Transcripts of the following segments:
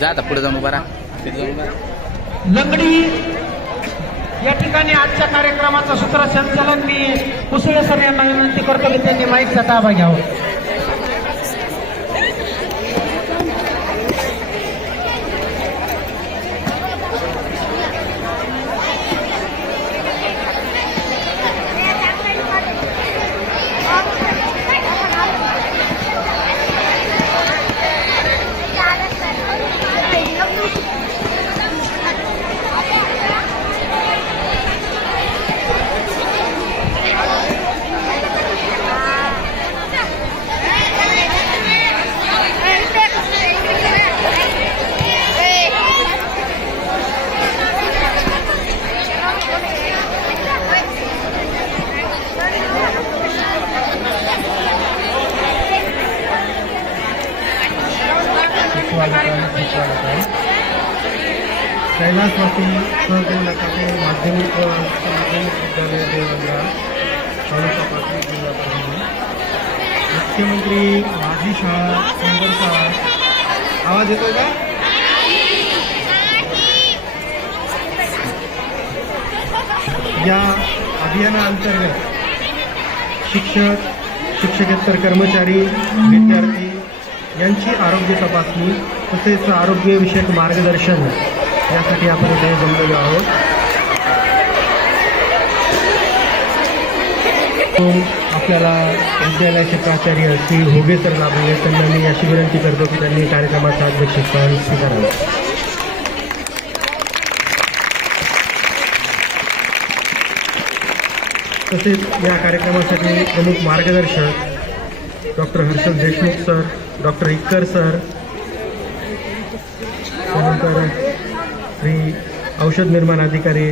जा आता पुढे जाऊन उभा राहा. जाऊन लंगडी या ठिकाणी आजच्या कार्यक्रमाचं सूत्रसंचालन मी कुसळे सर यांना विनंती करतो की त्यांनी माईकचा ताबा घ्यावा. कैलासवासी सहगुणकाचे माध्यमिक माध्यमिक विद्यालय देवंद्रा तालुका पाटील जिल्हा परभणी मुख्यमंत्री माझी शाळा सुंदर शाळा. आवाज येतो का? या अभियानाअंतर्गत शिक्षक शिक्षकेतर कर्मचारी विद्यार्थी यांची आरोग्य तपासणी तसेच आरोग्यविषयक मार्गदर्शन यासाठी आपण इथे जमलेलो आहोत. आपल्याला विद्यालयाचे प्राचार्य श्री होगे सर लाभले त्यांना मी अशी विनंती करतो की त्यांनी कार्यक्रमाचं अध्यक्षस्थान स्वीकारावं. तसेच या कार्यक्रमासाठी प्रमुख मार्गदर्शक doctor Harshal Deshmukh sir doctor Ikkar sir त्यानंतर श्री औषध निर्माण अधिकारी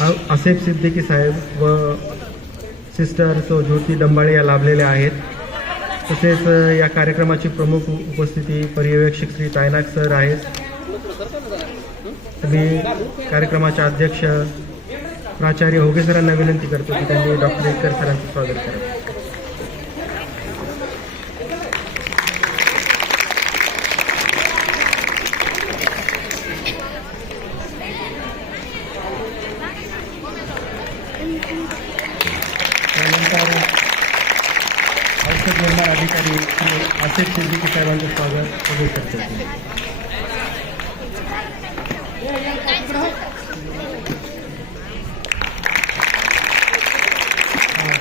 आ- आसेफ सिद्दीकी साहेब व सिस्टर सो ज्योती डंबाळे या लाभलेल्या आहेत. तसेच या कार्यक्रमाची प्रमुख उपस्थिती पर्यवेक्षक श्री तायनाक सर आहेत. मी कार्यक्रमाचे अध्यक्ष प्राचार्य होगे सरांना विनंती करतो की त्यांनी डॉक्टर इक्कर सरांचं स्वागत करावं औषध निर्माण अधिकारी श्री आसिफ सिद्दीकी साहेबांचं स्वागत करू सर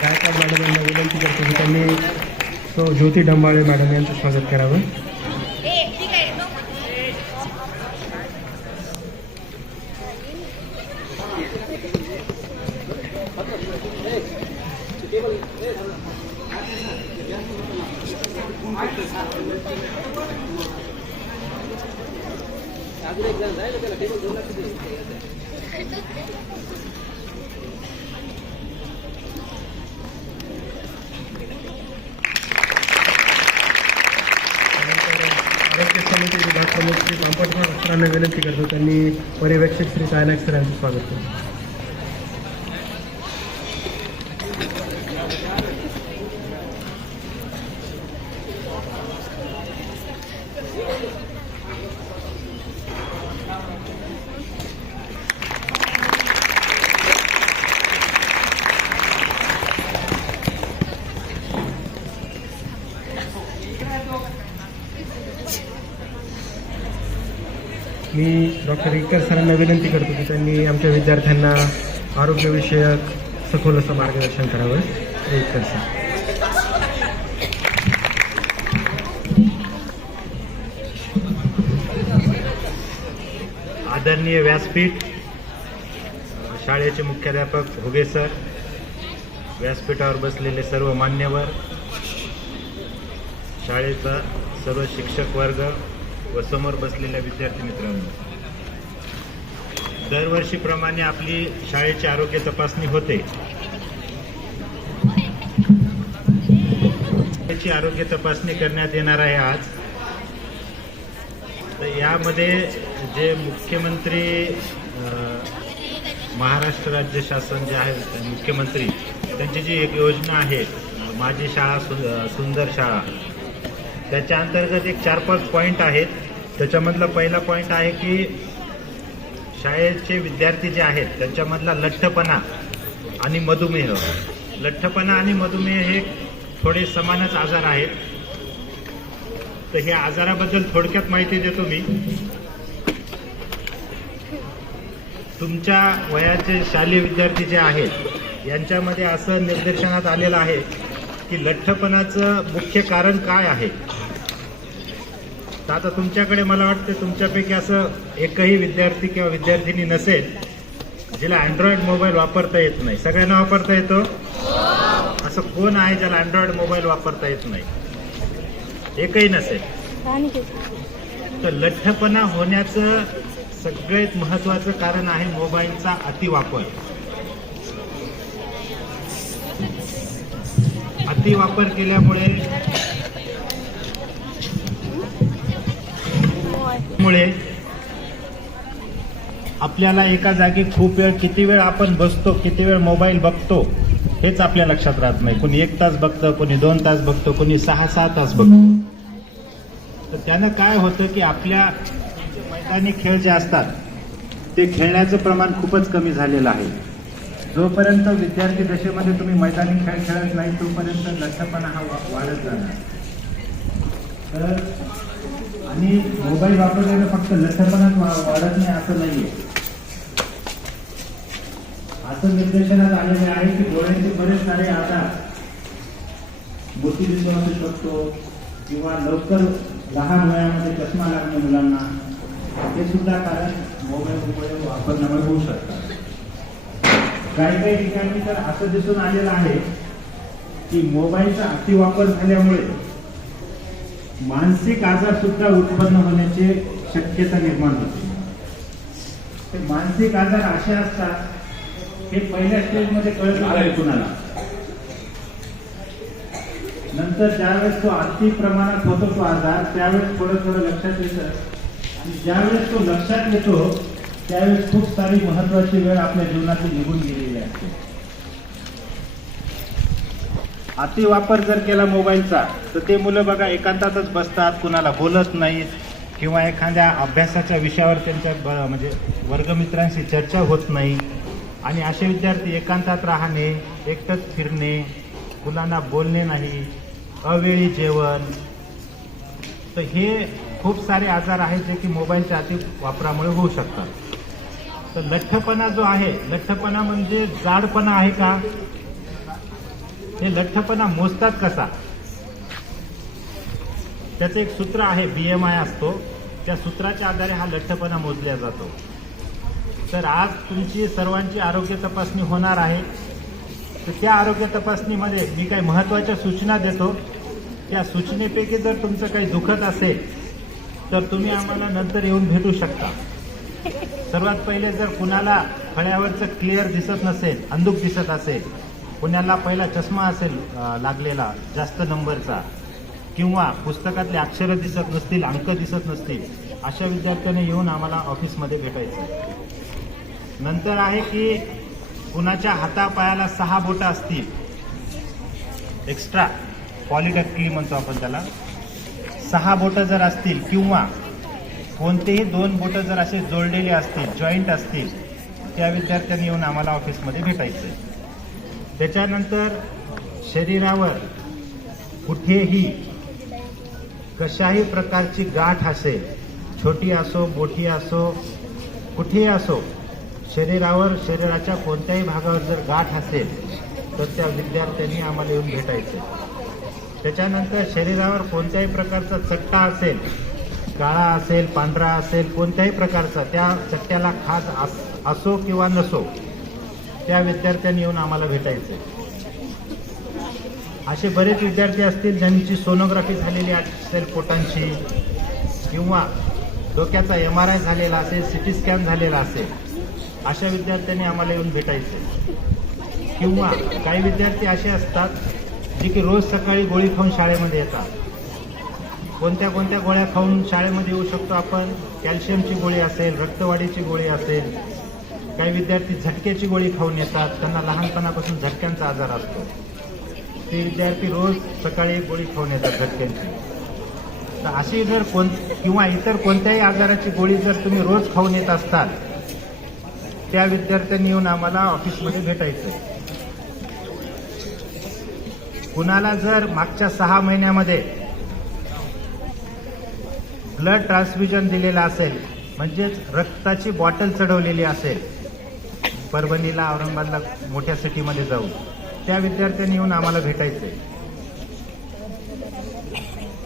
गायकवाड मॅडम यांना विनंती करतो की त्यांनी सो ज्योती डंबाळे मॅडम यांचं स्वागत करावं Thank you. समिती विभाग प्रमुख श्री पांपटकर सरांना विनंती करतो त्यांनी पर्यवेक्षक श्री सायनाक सरांचं स्वागत करतो. मी डॉक्टर इक्कर सरांना विनंती करतो की त्यांनी आमच्या विद्यार्थ्यांना आरोग्यविषयक सखोल असं मार्गदर्शन करावं. श्री इक्कर सर. आदरणीय व्यासपीठ शाळेचे मुख्याध्यापक हुगे सर व्यासपीठावर बसलेले सर्व मान्यवर शाळेचा सर्व शिक्षक वर्ग व समोर बसलेल्या विद्यार्थी मित्रांनो. दरवर्षीप्रमाणे आपली शाळेची आरोग्य तपासणी होते. शाळेची आरोग्य तपासणी करण्यात येणार आहे आज. तर यामध्ये जे मुख्यमंत्री महाराष्ट्र राज्य शासन जे आहे मुख्यमंत्री त्यांची जी एक योजना आहे माझी शाळा सुंदर शाळा त्याच्या अंतर्गत एक चार पाच पॉईंट आहेत. त्याच्यामधला पहिला पॉईंट आहे की शाळेचे विद्यार्थी जे आहेत त्यांच्यामधला लठ्ठपणा आणि मधुमेह. लठ्ठपणा आणि मधुमेह हे थोडे समानच आजार आहेत. तर ह्या आजाराबद्दल थोडक्यात माहिती देतो मी. तुमच्या वयाचे शालेय विद्यार्थी जे आहेत यांच्यामध्ये असं निर्देशनात आलेलं आहे की लठ्ठपणाचं मुख्य कारण काय आहे? तर आता तुमच्याकडे मला वाटतं तुमच्यापैकी असं एकही विद्यार्थी किंवा विद्यार्थिनी नसेल जिला अँड्रॉइड मोबाईल वापरता येत नाही. सगळ्यांना वापरता येतो? असं कोण आहे ज्याला अँड्रॉइड मोबाईल वापरता येत नाही? एकही नसेल. तर लठ्ठपणा होण्याचं सगळ्यात महत्वाचं कारण आहे मोबाईलचा अतिवापर. अतिवापर केल्यामुळे मुळे आपल्याला एका जागी खूप वेळ किती वेळ आपण बसतो किती वेळ मोबाईल बघतो हेच आपल्या लक्षात राहत नाही. कोणी एक तास बघतं कोणी दोन तास बघतो कोणी सहा सहा तास बघतो. तर त्यानं काय होतं की आपल्या मैदानी खेळ जे असतात ते खेळण्याचं प्रमाण खूपच कमी झालेलं आहे. जोपर्यंत विद्यार्थी दशेमध्ये तुम्ही मैदानी खेळ खेळत नाही तोपर्यंत लठ्ठपणा हा वा- वाढत जाणार. तर आणि मोबाईल वापरल्यानं फक्त लठ्ठपणाच वाढत नाही असं नाहीये. असं निर्देशनात आलेले आहे की डोळ्यांचे बरेच सारे आजार मोतीबिंदू असू शकतो किंवा लवकर लहान वयामध्ये चष्मा लागणे मुलांना. हे सुद्धा कारण मोबाईल वापरण्यामुळे होऊ शकतात. काही काही ठिकाणी तर असं दिसून आलेलं आहे की मोबाईलचा अतिवापर झाल्यामुळे मानसिक आजार सुद्धा उत्पन्न होण्याची शक्यता निर्माण होते. ते मानसिक आजार असे असतात हे पहिल्या स्टेजमध्ये कळत नाही कुणाला? नंतर ज्यावेळेस तो अति प्रमाणात होतो तो आजार त्यावेळेस थोडं थोडं लक्षात येतं. आणि ज्यावेळेस तो लक्षात येतो त्यावेळेस खूप सारी महत्वाची वेळ आपल्या जीवनातून निघून गेलेली असते. अतिवापर जर केला मोबाईलचा तर ते मुलं बघा एकांतातच बसतात कुणाला बोलत नाहीत किंवा एखाद्या अभ्यासाच्या विषयावर त्यांच्या ब- म्हणजे वर्गमित्रांशी चर्चा होत नाही. आणि असे विद्यार्थी एकांतात राहणे एकटंच फिरणे मुलांना बोलणे नाही अवेळी जेवण. तर हे खूप सारे आजार आहेत जे की मोबाईलच्या अति वापरामुळे होऊ शकतात. तर लठ्ठपणा जो आहे लठ्ठपणा म्हणजे जाडपणा आहे का? हे लठ्ठपणा मोजतात कसा? त्याचं एक सूत्र आहे बी एम आय असतो. त्या सूत्राच्या आधारे हा लठ्ठपणा मोजला जातो. तर आज तुमची सर्वांची आरोग्य तपासणी होणार आहे. तर त्या आरोग्य तपासणीमध्ये मी काही महत्त्वाच्या सूचना देतो. त्या सूचनेपैकी जर तुमचं काही दुखत असेल तर तुम्ही आम्हाला नंतर येऊन भेटू शकता. सर्वात पहिले जर कुणाला फळ्यावरचं क्लिअर दिसत नसेल अंधुक दिसत असेल पुण्याला पहिला चष्मा असेल लागलेला जास्त नंबरचा किंवा पुस्तकातले अक्षरं दिसत नसतील अंक दिसत नसतील अशा विद्यार्थ्यांनी येऊन आम्हाला ऑफिसमध्ये भेटायचं. नंतर आहे की कुणाच्या हातापायाला सहा बोटं असतील एक्स्ट्रा पॉलिडक्टली म्हणतो आपण त्याला सहा बोटं जर असतील किंवा कोणतेही दोन बोटं जर असे जोडलेले असतील जॉईंट असतील त्या विद्यार्थ्यांनी येऊन आम्हाला ऑफिसमध्ये भेटायचं त्याच्यानंतर शरीरावर कुठेही कशाही प्रकारची गाठ असेल छोटी असो मोठी असो कुठेही असो शरीरावर शरीराच्या कोणत्याही भागावर जर गाठ असेल तर त्या विद्यार्थ्यांनी आम्हाला येऊन भेटायचे. त्याच्यानंतर शरीरावर कोणत्याही प्रकारचा चट्टा असेल काळा असेल पांढरा असेल कोणत्याही प्रकारचा त्या चट्ट्याला खाज असो किंवा नसो त्या विद्यार्थ्यांनी येऊन आम्हाला भेटायचं असे बरेच विद्यार्थी असतील ज्यांची सोनोग्राफी झालेली असेल पोटांची किंवा डोक्याचा एम आर आय झालेला असेल सिटी स्कॅन झालेला असेल अशा विद्यार्थ्यांनी आम्हाला येऊन भेटायचे किंवा काही विद्यार्थी असे असतात जे की रोज सकाळी गोळी खाऊन शाळेमध्ये येतात. कोणत्या कोणत्या गोळ्या खाऊन शाळेमध्ये येऊ शकतो आपण? कॅल्शियमची गोळी असेल रक्तवाढीची गोळी असेल काही विद्यार्थी झटक्याची गोळी खाऊन येतात. त्यांना लहानपणापासून झटक्यांचा आजार असतो. ते विद्यार्थी रोज सकाळी गोळी खाऊन येतात झटक्यांची. तर अशी जर कोण किंवा इतर कोणत्याही आजाराची गोळी जर तुम्ही रोज खाऊन येत असताल त्या विद्यार्थ्यांनी येऊन आम्हाला ऑफिसमध्ये भेटायचं. कुणाला जर मागच्या सहा महिन्यामध्ये ब्लड ट्रान्सफ्युजन दिलेलं असेल म्हणजेच रक्ताची बॉटल चढवलेली असेल परभणीला औरंगाबादला मोठ्या सिटीमध्ये जाऊ. त्या विद्यार्थ्यांनी येऊन आम्हाला भेटायचंय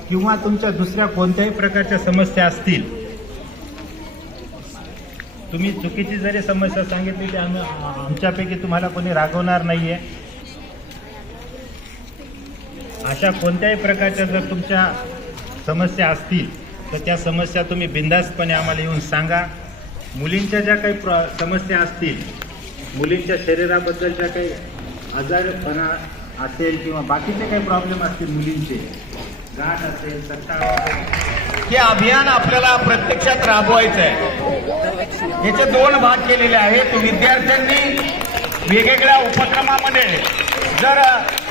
किंवा तुमच्या दुसऱ्या कोणत्याही प्रकारच्या समस्या असतील तुम्ही चुकीची जरी समस्या सांगितली तर आम्ही आमच्यापैकी तुम्हाला कोणी रागवणार नाहीये. अशा कोणत्याही प्रकारच्या जर तुमच्या समस्या असतील तर त्या समस्या तुम्ही बिंदास्तपणे आम्हाला येऊन सांगा. मुलींच्या ज्या काही प्र समस्या असतील मुलींच्या शरीराबद्दलच्या काही आजारपणा असेल किंवा बाकीचे काही प्रॉब्लेम असतील मुलींचे गाठ असेल सट्टा असेल. हे अभियान आपल्याला प्रत्यक्षात राबवायचं आहे याचे दोन भाग केलेले आहेत. विद्यार्थ्यांनी वेगवेगळ्या उपक्रमामध्ये जर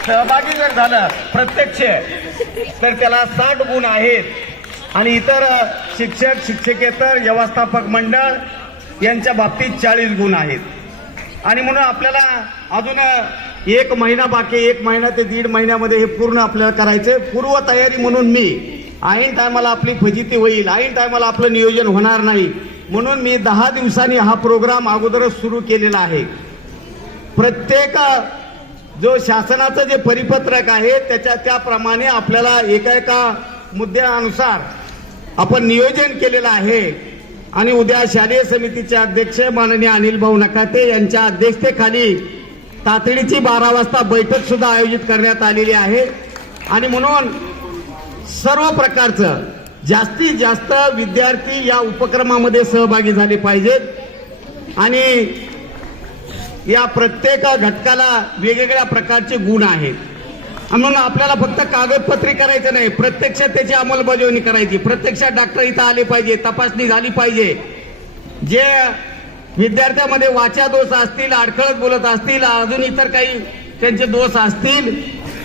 सहभागी जर झालं प्रत्यक्ष तर त्याला साठ गुण आहेत. आणि इतर शिक्षक शिक्षकेतर व्यवस्थापक मंडळ यांच्या बाबतीत चाळीस गुण आहेत. आणि म्हणून आपल्याला अजून एक महिना बाकी एक महिना ते दीड महिन्यामध्ये हे पूर्ण आपल्याला करायचंय. पूर्व तयारी म्हणून मी ऐन टायमाला आपली फजिती होईल ऐन टायमाला आपलं नियोजन होणार नाही. म्हणून मी दहा दिवसांनी हा प्रोग्राम अगोदरच सुरू केलेला आहे. प्रत्येक जो शासनाचं जे परिपत्रक आहे त्याच्या त्याप्रमाणे आपल्याला एका एका मुद्द्यानुसार आपण नियोजन केलेलं आहे. आणि उद्या शालेय समितीचे अध्यक्ष माननीय अनिल भाऊ नकाते यांच्या अध्यक्षतेखाली तातडीची बारा वाजता बैठक सुद्धा आयोजित करण्यात आलेली आहे. आणि म्हणून सर्व प्रकारचं जास्तीत जास्त विद्यार्थी या उपक्रमामध्ये सहभागी झाले पाहिजेत. आणि या प्रत्येक घटकाला वेगवेगळ्या प्रकारचे गुण आहेत. म्हणून आपल्याला फक्त कागदपत्री करायचं नाही प्रत्यक्षात त्याची अंमलबजावणी करायची. प्रत्यक्षात डॉक्टर इथं आले पाहिजे तपासणी झाली पाहिजे. जे विद्यार्थ्यामध्ये वाचा दोष असतील अडखळत बोलत असतील अजून इतर काही त्यांचे दोष असतील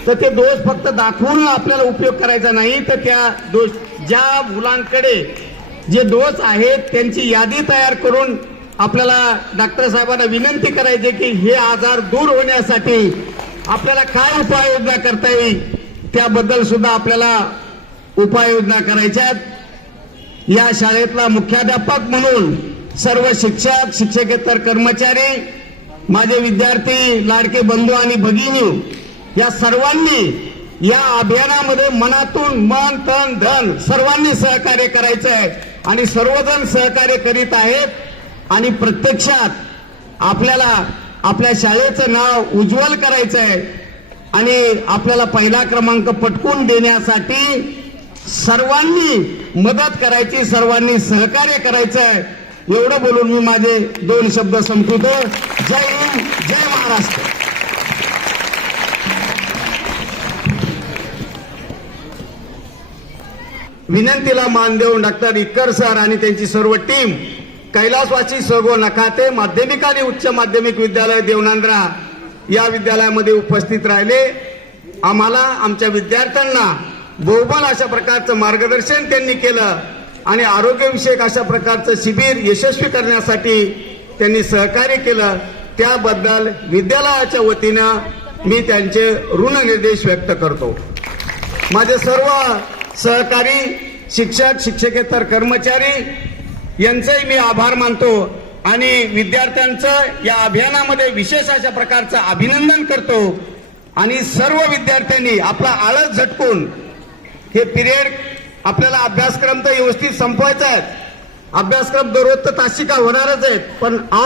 तर ते दोष फक्त दाखवून आपल्याला उपयोग करायचा नाही तर त्या दोष ज्या मुलांकडे जे दोष आहेत त्यांची यादी तयार करून आपल्याला डॉक्टर साहेबांना विनंती करायची की हे आजार दूर होण्यासाठी आपल्याला काय उपाययोजना करता येईल त्याबद्दल सुद्धा आपल्याला उपाययोजना करायच्या या शाळेतला मुख्याध्यापक म्हणून सर्व शिक्षक शिक्षकेतर कर्मचारी माझे विद्यार्थी लाडके बंधू आणि भगिनी या सर्वांनी या अभियानामध्ये मनातून मन तन धन सर्वांनी सहकार्य करायचं आहे. आणि सर्वजण सहकार्य करीत आहेत. आणि प्रत्यक्षात आपल्याला आपल्या शाळेचं नाव उज्ज्वल करायचं आहे आणि आपल्याला पहिला क्रमांक पटकून देण्यासाठी सर्वांनी मदत करायची सर्वांनी सहकार्य करायचं आहे एवढं बोलून मी माझे दोन शब्द संपवतो. जय हिंद जय महाराष्ट्र. विनंतीला मान देऊन डॉक्टर इक्कर सर आणि त्यांची सर्व टीम कैलासवासी सगो नकाते माध्यमिक आणि उच्च माध्यमिक विद्यालय देवनांद्रा या विद्यालयामध्ये उपस्थित राहिले. आम्हाला आमच्या विद्यार्थ्यांना बहुबल अशा प्रकारचं मार्गदर्शन त्यांनी केलं आणि आरोग्यविषयक अशा प्रकारचं शिबिर यशस्वी करण्यासाठी त्यांनी सहकार्य केलं. त्याबद्दल विद्यालयाच्या वतीनं मी त्यांचे ऋणनिर्देश व्यक्त करतो. माझे सर्व सहकारी शिक्षक शिक्षकेतर कर्मचारी यांचंही मी आभार मानतो आणि विद्यार्थ्यांचं या अभियानामध्ये विशेष अशा प्रकारचं अभिनंदन करतो. आणि सर्व विद्यार्थ्यांनी आपला आळस झटकून हे पिरियड आपल्याला अभ्यासक्रम तर व्यवस्थित संपवायचा आहे. अभ्यासक्रम दररोज तर तासिका होणारच आहेत पण